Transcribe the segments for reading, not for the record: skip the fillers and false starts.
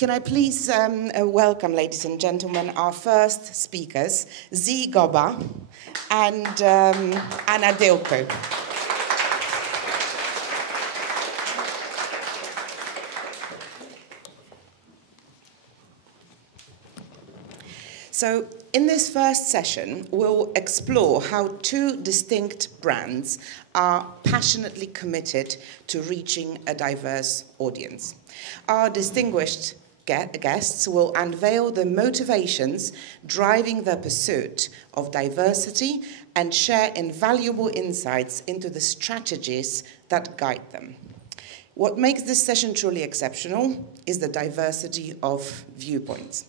Can I please welcome, ladies and gentlemen, our first speakers, Zee Goba and unveil. So, in this first session, we'll explore how two distinct brands are passionately committed to reaching a diverse audience. Our distinguished guests will unveil the motivations driving the pursuit of diversity and share invaluable insights into the strategies that guide them. What makes this session truly exceptional is the diversity of viewpoints.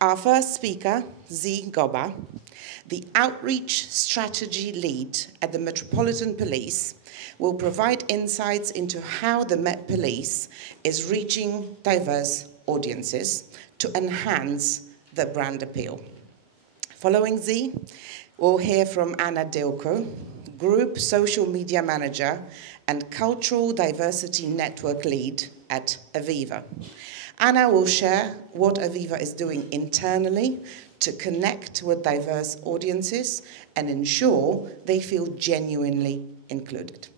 Our first speaker, Zee Goba, the outreach strategy lead at the Metropolitan Police, will provide insights into how the Met Police is reaching diverse audiences to enhance the brand appeal. Following Zee, we'll hear from unveil, Group Social Media Manager and Cultural Diversity Network Lead at Aviva. Anna will share what Aviva is doing internally to connect with diverse audiences and ensure they feel genuinely included.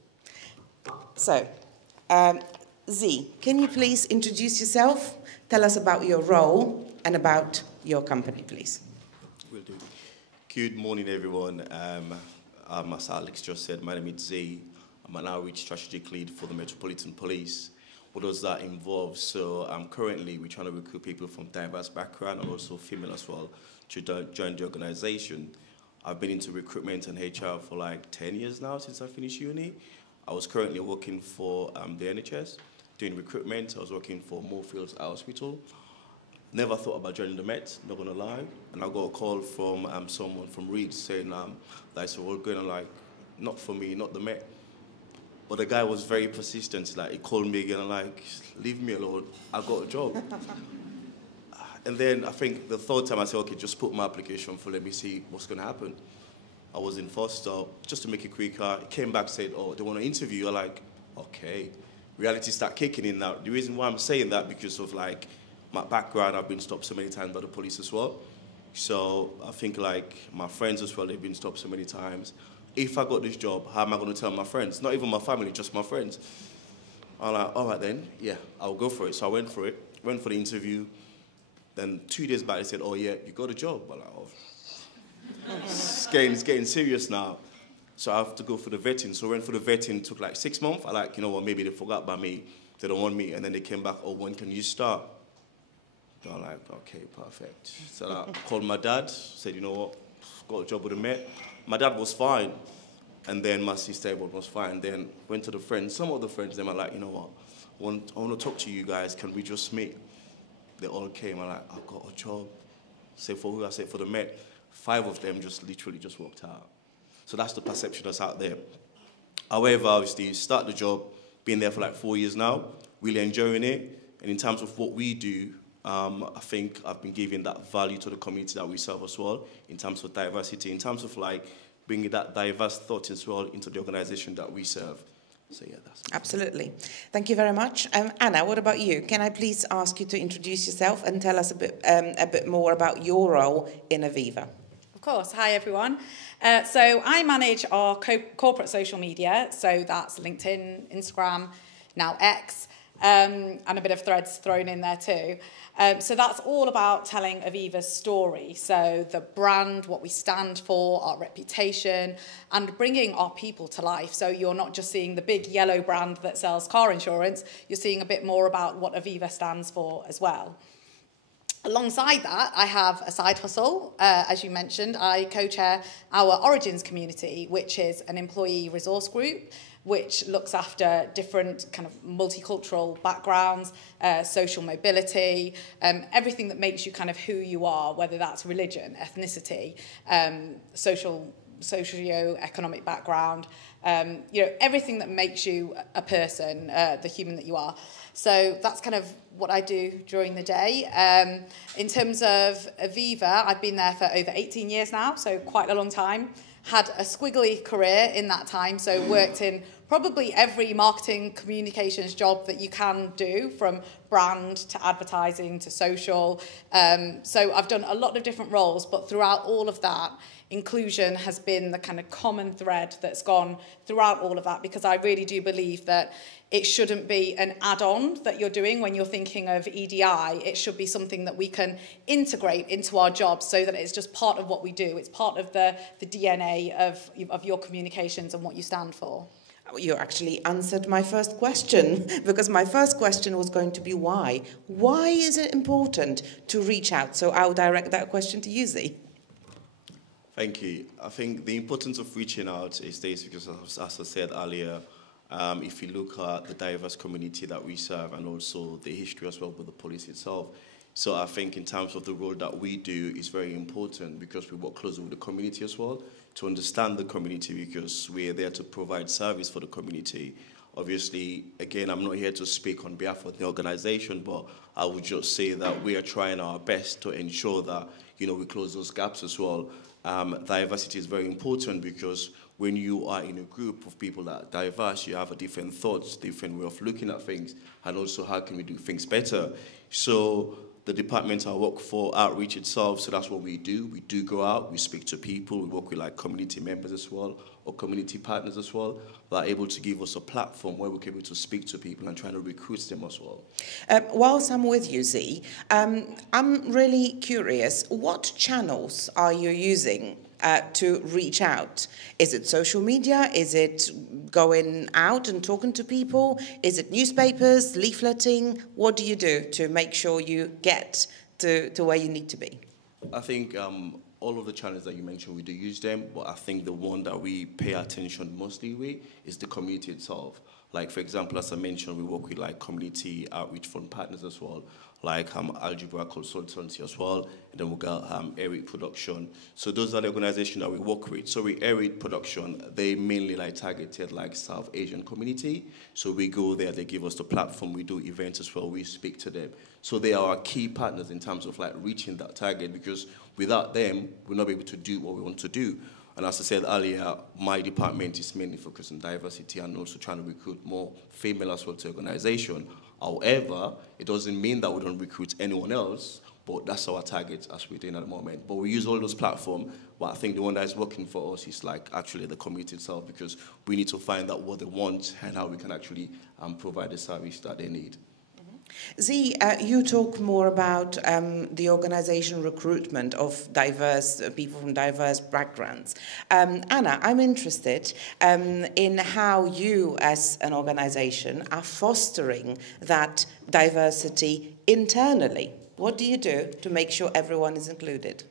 So, Zee, can you please introduce yourself? Tell us about your role and about your company, please. Will do. Good morning, everyone. As Alex just said, my name is Zee. I'm an outreach strategic lead for the Metropolitan Police. What does that involve? So currently we're trying to recruit people from diverse background and also female as well to join the organization. I've been into recruitment and HR for like 10 years now since I finished uni. I was currently working for the NHS, doing recruitment. I was working for Moorfields Hospital. Never thought about joining the Met, not gonna lie. And I got a call from someone from Reed saying that's what we're going, like, not for me, not the Met. But the guy was very persistent. Like, he called me again and like, leave me alone, I got a job. And then I think the third time I said, okay, just put my application for, let me see what's gonna happen. I was in Foster, just to make it quicker. He came back, said, oh, they want to interview you. I'm like, okay. Reality start kicking in now. The reason why I'm saying that, because of like my background, I've been stopped so many times by the police as well. So I think like my friends as well, they've been stopped so many times. If I got this job, how am I going to tell my friends? Not even my family, just my friends. I'm like, all right then, yeah, I'll go for it. So I went for it, went for the interview. Then 2 days back, they said, oh yeah, you got a job. I'm like, oh, it's getting serious now. So I have to go for the vetting. So I went for the vetting, it took like 6 months. I like, you know what, maybe they forgot about me. They don't want me. And then they came back, oh, when can you start? I'm like, okay, perfect. So I called my dad, said, you know what, got a job with the Met. My dad was fine, and then my sister was fine. Then went to the friends. Some of the friends, they were like, you know what, I want to talk to you guys. Can we just meet? They all came. I'm like, I got a job. Say for who? I said for the Met. 5 of them just literally just walked out. So that's the perception that's out there. However, obviously, start the job, been there for like 4 years now, really enjoying it. And in terms of what we do, I think I've been giving that value to the community that we serve as well, in terms of diversity, in terms of like bringing that diverse thought as well into the organization that we serve. So yeah, that's absolutely. Thank you very much. Anna, what about you? Can I please ask you to introduce yourself and tell us a bit more about your role in Aviva? Of course. Hi, everyone. So I manage our corporate social media. So that's LinkedIn, Instagram, now X, and a bit of Threads thrown in there too. So that's all about telling Aviva's story. So the brand, what we stand for, our reputation, and bringing our people to life. So you're not just seeing the big yellow brand that sells car insurance, you're seeing a bit more about what Aviva stands for as well. Alongside that, I have a side hustle. As you mentioned, I co-chair our Origins community, which is an employee resource group which looks after different kind of multicultural backgrounds, social mobility, everything that makes you kind of who you are, whether that's religion, ethnicity, socio-economic background, you know, everything that makes you a person, the human that you are. So that's kind of what I do during the day. In terms of Aviva, I've been there for over 18 years now, so quite a long time. had a squiggly career in that time, so worked in probably every marketing communications job that you can do, from brand to advertising to social. So I've done a lot of different roles, but throughout all of that, inclusion has been the kind of common thread that's gone throughout all of that, because I really do believe that it shouldn't be an add-on that you're doing when you're thinking of EDI. It should be something that we can integrate into our jobs so that it's just part of what we do. It's part of the DNA of your communications and what you stand for. You actually answered my first question, because my first question was going to be why. Why is it important to reach out? So I'll direct that question to you, Zee. Thank you. I think the importance of reaching out is this because, as I said earlier, if you look at the diverse community that we serve and also the history as well with the police itself. So I think in terms of the role that we do is very important because we work closely with the community as well to understand the community, because we're there to provide service for the community. Obviously, again, I'm not here to speak on behalf of the organization, but I would just say that we are trying our best to ensure that, we close those gaps as well. Diversity is very important because when you are in a group of people that are diverse, you have a different thoughts, different way of looking at things, and also how can we do things better. So the department I work for, outreach itself, so that's what we do. We do go out, we speak to people, we work with like community members as well, or community partners as well, that are able to give us a platform where we're able to speak to people and trying to recruit them as well. Whilst I'm with you, Zee, I'm really curious, what channels are you using to reach out? Is it social media? Is it going out and talking to people? Is it newspapers, leafleting? What do you do to make sure you get to where you need to be? I think all of the channels that you mentioned, we do use them, but I think the one that we pay attention mostly with is the community itself. Like, for example, as I mentioned, we work with like community outreach fund partners as well, like Algebra Consultancy as well, and then we got Eric Production. So those are the organizations that we work with. So with Eric Production, they mainly like targeted like South Asian community. So we go there, they give us the platform, we do events as well, we speak to them. So they are our key partners in terms of like reaching that target, because without them, we're not able to do what we want to do. And as I said earlier, my department is mainly focused on diversity and also trying to recruit more female as well to the organization. However, it doesn't mean that we don't recruit anyone else, but that's our target as we're doing at the moment. But we use all those platforms, but I think the one that is working for us is like actually the community itself, because we need to find out what they want and how we can actually provide the service that they need. Zee, you talk more about the organisation recruitment of diverse people from diverse backgrounds. Anna, I'm interested in how you as an organisation are fostering that diversity internally. What do you do to make sure everyone is included?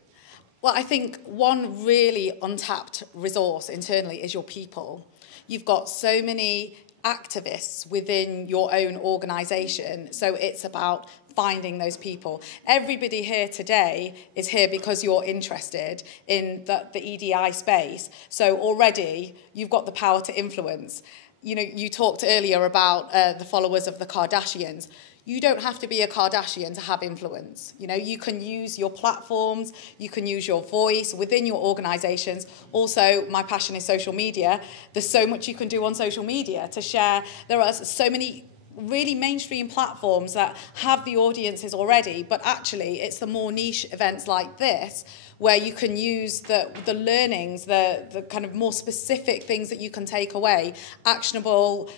Well, I think one really untapped resource internally is your people. You've got so many activists within your own organisation, so it's about finding those people. Everybody here today is here because you're interested in the EDI space, so already you've got the power to influence. You talked earlier about the followers of the Kardashians. You don't have to be a Kardashian to have influence. You can use your platforms, you can use your voice within your organisations. Also, my passion is social media. There's so much you can do on social media to share. There are so many really mainstream platforms that have the audiences already, but actually it's the more niche events like this where you can use the learnings, the kind of more specific things that you can take away, actionable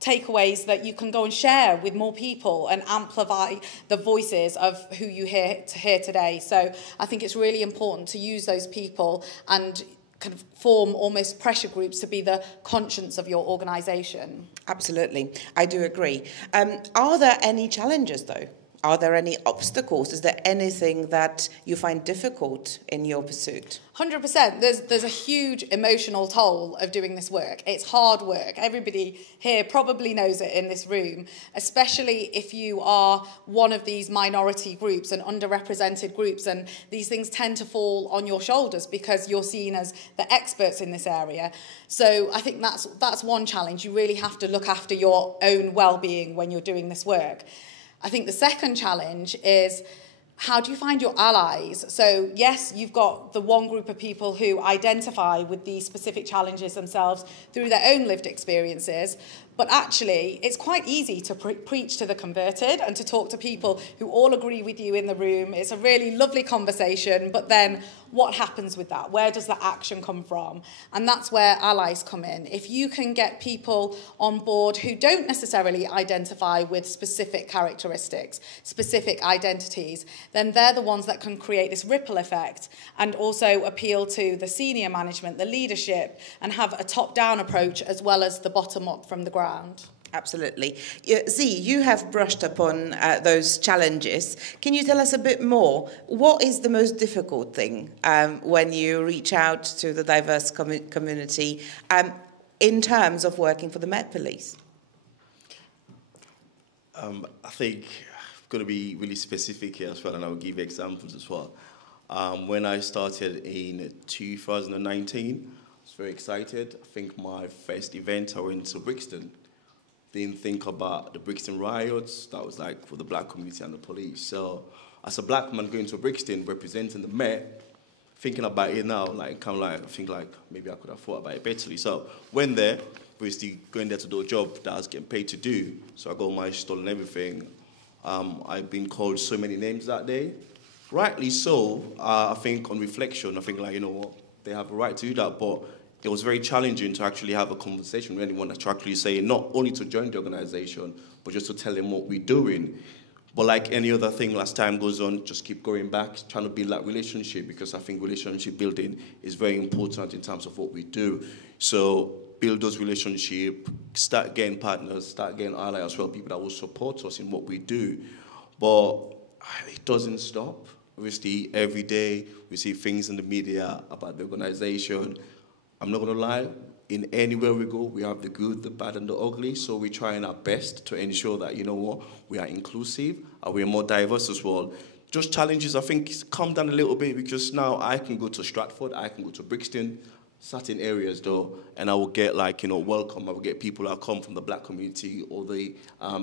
takeaways that you can go and share with more people and amplify the voices of who you hear today. So I think it's really important to use those people and kind of form almost pressure groups to be the conscience of your organisation. Absolutely, I do agree. Are there any challenges though? Are there any obstacles? Is there anything that you find difficult in your pursuit? 100%. There's a huge emotional toll of doing this work. It's hard work. Everybody here probably knows it in this room, especially if you are one of these minority groups and underrepresented groups, and these things tend to fall on your shoulders because you're seen as the experts in this area. So I think that's one challenge. You really have to look after your own well-being when you're doing this work. I think the second challenge is how do you find your allies? So yes, you've got the one group of people who identify with these specific challenges themselves through their own lived experiences, but actually it's quite easy to preach to the converted and to talk to people who all agree with you in the room. It's a really lovely conversation, but then what happens with that? Where does that action come from? And that's where allies come in. If you can get people on board who don't necessarily identify with specific characteristics, specific identities, then they're the ones that can create this ripple effect and also appeal to the senior management, the leadership, and have a top-down approach as well as the bottom-up from the ground. Absolutely. Zee, you have brushed upon those challenges. Can you tell us a bit more? What is the most difficult thing when you reach out to the diverse community in terms of working for the Met Police? I think I'm going to be really specific here as well, and I'll give you examples as well. When I started in 2019, I was very excited. I think my first event, I went to Brixton. Didn't think about the Brixton riots. That was like for the black community and the police. So as a black man going to Brixton, representing the Met, thinking about it now, like kind of like, I think like maybe I could have thought about it betterly. So when there, obviously going there to do a job that I was getting paid to do. So I got my stall and everything. I've been called so many names that day. Rightly so. I think on reflection, I think like, you know what, they have a right to do that, but it was very challenging to actually have a conversation with anyone that's actually saying not only to join the organization, but just to tell them what we're doing. But like any other thing, as time goes on, just keep going back, trying to build that relationship, because I think relationship building is very important in terms of what we do. So build those relationships, start getting partners, start getting allies as well, people that will support us in what we do. But it doesn't stop. Obviously, every day we see things in the media about the organization. I'm not going to lie, in anywhere we go, we have the good, the bad, and the ugly, so we're trying our best to ensure that, you know what, we are inclusive, and we're more diverse as well. Just challenges, I think, calm down a little bit, because now I can go to Stratford, I can go to Brixton, certain areas though, and I will get like, you know, welcome, I will get people that come from the black community or the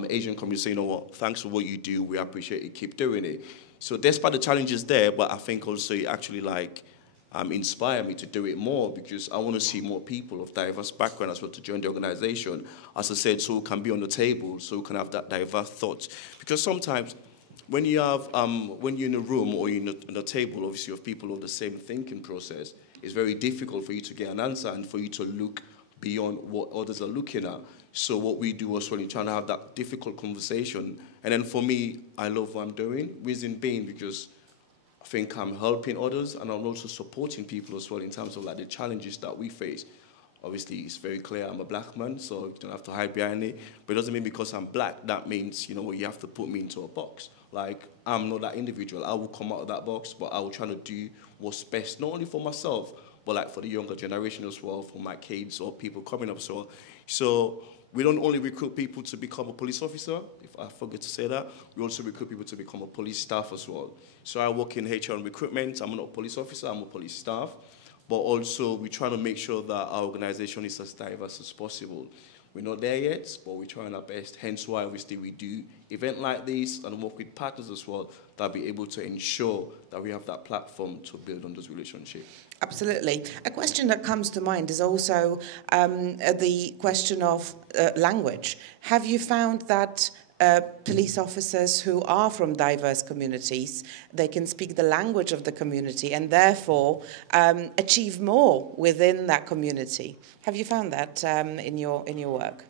Asian community say, you know what, thanks for what you do, we appreciate it, keep doing it. So despite the challenges there, but I think also it actually like, inspire me to do it more, because I want to see more people of diverse background as well to join the organization. As I said, so we can be on the table, so we can have that diverse thoughts. Because sometimes when you have, when you're in a room or you're on a table, obviously of people of the same thinking process, it's very difficult for you to get an answer and for you to look beyond what others are looking at. So what we do is when you're trying to have that difficult conversation. And then for me, I love what I'm doing, reason being because I think I'm helping others, and I'm also supporting people as well in terms of like the challenges that we face. Obviously, it's very clear I'm a black man, so you don't have to hide behind it. But it doesn't mean because I'm black, that means, you know, you have to put me into a box. Like, I'm not that individual. I will come out of that box, but I will try to do what's best, not only for myself, but like for the younger generation as well, for my kids or people coming up as well. So we don't only recruit people to become a police officer, if I forget to say that, we also recruit people to become a police staff as well. So I work in HR and recruitment. I'm not a police officer, I'm a police staff. But also, we're trying to make sure that our organization is as diverse as possible. We're not there yet, but we're trying our best. Hence why, obviously, we do events like this and work with partners as well that be able to ensure that we have that platform to build on those relationships. Absolutely. A question that comes to mind is also the question of language. Have you found that police officers who are from diverse communities, they can speak the language of the community and therefore achieve more within that community? Have you found that in your work?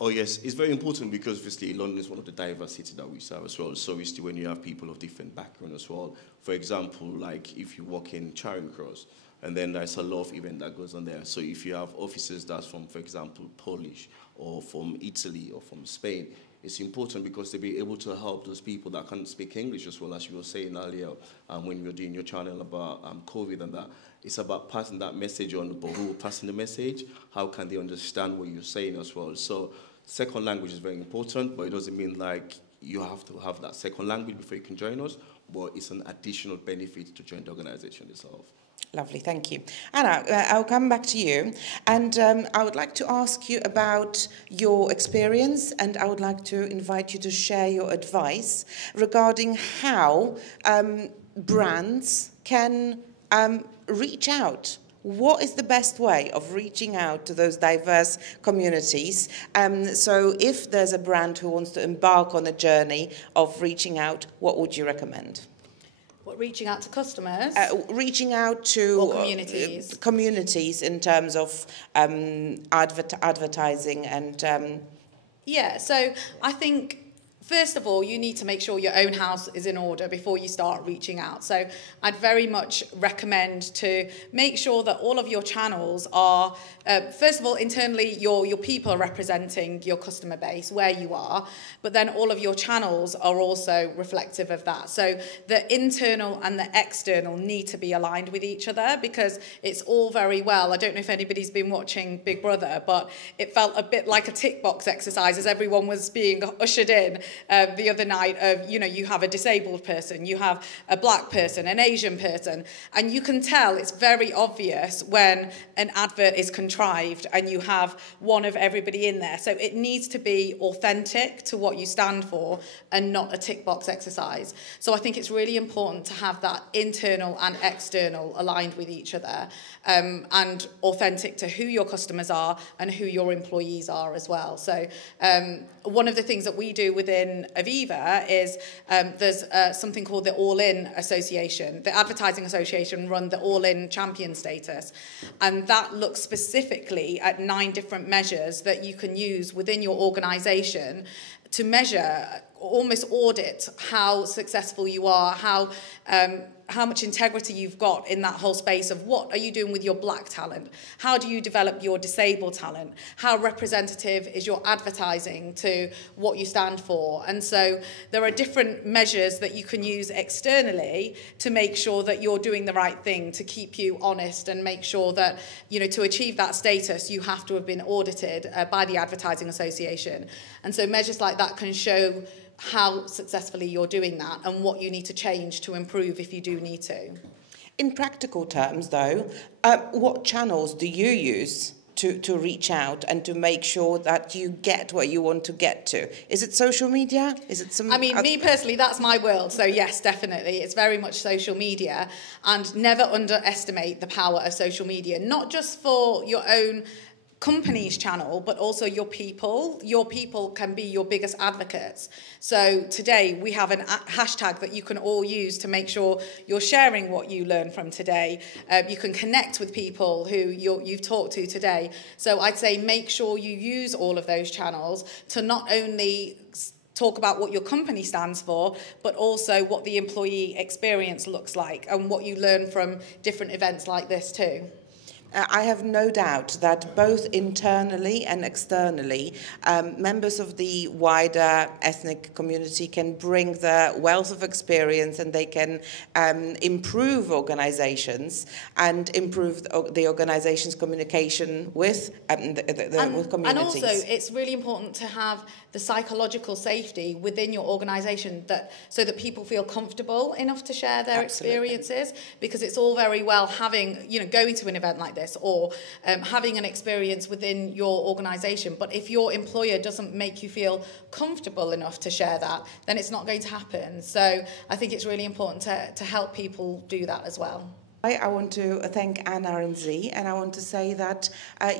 Oh yes, it's very important because obviously London is one of the diverse cities that we serve as well. So obviously when you have people of different background as well, for example, like if you walk in Charing Cross, and then there's a lot of event that goes on there. So if you have officers that's from, for example, Polish or from Italy or from Spain, it's important because they'll be able to help those people that can't speak English as well, as you were saying earlier when you were doing your channel about COVID and that. It's about passing that message on, but who passing the message, how can they understand what you're saying as well. So second language is very important, but it doesn't mean like you have to have that second language before you can join us, but it's an additional benefit to join the organization itself. Lovely, thank you. Anna, I'll come back to you, and I would like to ask you about your experience, and I would like to invite you to share your advice regarding how brands can reach out. What is the best way of reaching out to those diverse communities? So if there's a brand who wants to embark on a journey of reaching out, what would you recommend? What, reaching out to customers? Reaching out to or communities? Communities in terms of advertising and... Yeah, so I think, first of all, you need to make sure your own house is in order before you start reaching out. So I'd very much recommend to make sure that all of your channels are, first of all, internally, your people are representing your customer base, where you are, but then all of your channels are also reflective of that. So the internal and the external need to be aligned with each other, because it's all very well. I don't know if anybody's been watching Big Brother, but it felt a bit like a tick box exercise as everyone was being ushered in. The other night of, you know, you have a disabled person, you have a black person, an Asian person, and you can tell it's very obvious when an advert is contrived and you have one of everybody in there. So it needs to be authentic to what you stand for and not a tick box exercise. So I think it's really important to have that internal and external aligned with each other, and authentic to who your customers are and who your employees are as well. So one of the things that we do within Aviva is there's something called the All-In Association. The Advertising Association run the All-In Champion status, and that looks specifically at 9 different measures that you can use within your organisation to measure, almost audit how successful you are, how much integrity you've got in that whole space of what are you doing with your black talent? How do you develop your disabled talent? How representative is your advertising to what you stand for? And so there are different measures that you can use externally to make sure that you're doing the right thing, to keep you honest and make sure that, you know, to achieve that status, you have to have been audited by the Advertising Association. And so measures like that can show how successfully you're doing that and what you need to change to improve if you do need to. In practical terms, though, what channels do you use to reach out and to make sure that you get where you want to get to? Is it social media? Is it some... I mean, me personally, that's my world. So yes, definitely. It's very much social media, and never underestimate the power of social media, not just for your own company's channel, but also your people. Your people can be your biggest advocates. So today we have an hashtag that you can all use to make sure you're sharing what you learn from today. You can connect with people who you've talked to today. So I'd say make sure you use all of those channels to not only talk about what your company stands for, but also what the employee experience looks like and what you learn from different events like this too. I have no doubt that both internally and externally, members of the wider ethnic community can bring their wealth of experience, and they can improve organizations and improve the organization's communication with, with communities. And also, it's really important to have the psychological safety within your organisation, so that people feel comfortable enough to share their experiences, because it's all very well having, you know, going to an event like this or having an experience within your organisation, but if your employer doesn't make you feel comfortable enough to share that, then it's not going to happen. So I think it's really important to help people do that as well. I want to thank Anna and Zee, and I want to say that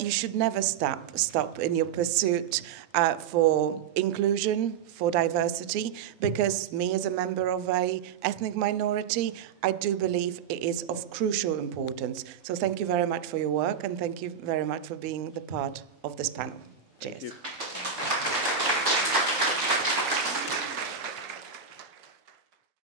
you should never stop in your pursuit for inclusion, for diversity, because me as a member of an ethnic minority, I do believe it is of crucial importance. So thank you very much for your work, and thank you very much for being the part of this panel. Cheers.